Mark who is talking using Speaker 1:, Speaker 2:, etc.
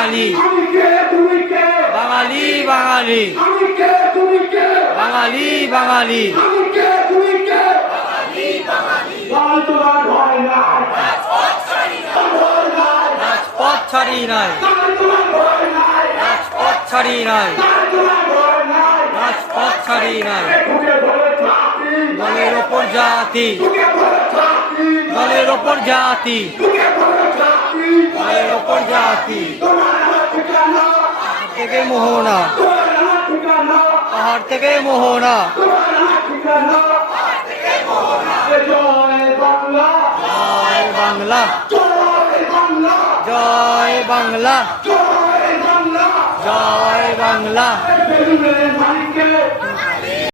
Speaker 1: বাঙালি। বাঙালি বাঙালি। বাঙালি
Speaker 2: নাই
Speaker 1: রাজপথ ছাড়ি নাই। রাজপথ ছাড়ি নাই। রাজপথ ছাড়ি নাই। দলের ওপর জাতি। দলের ওপর জাতি। দলের ওপর জাতি। থেকে মোহনা। পাহাড় থেকে মোহনা।
Speaker 2: জয় বাংলা।
Speaker 1: জয় বাংলা।
Speaker 2: জয় বাংলা।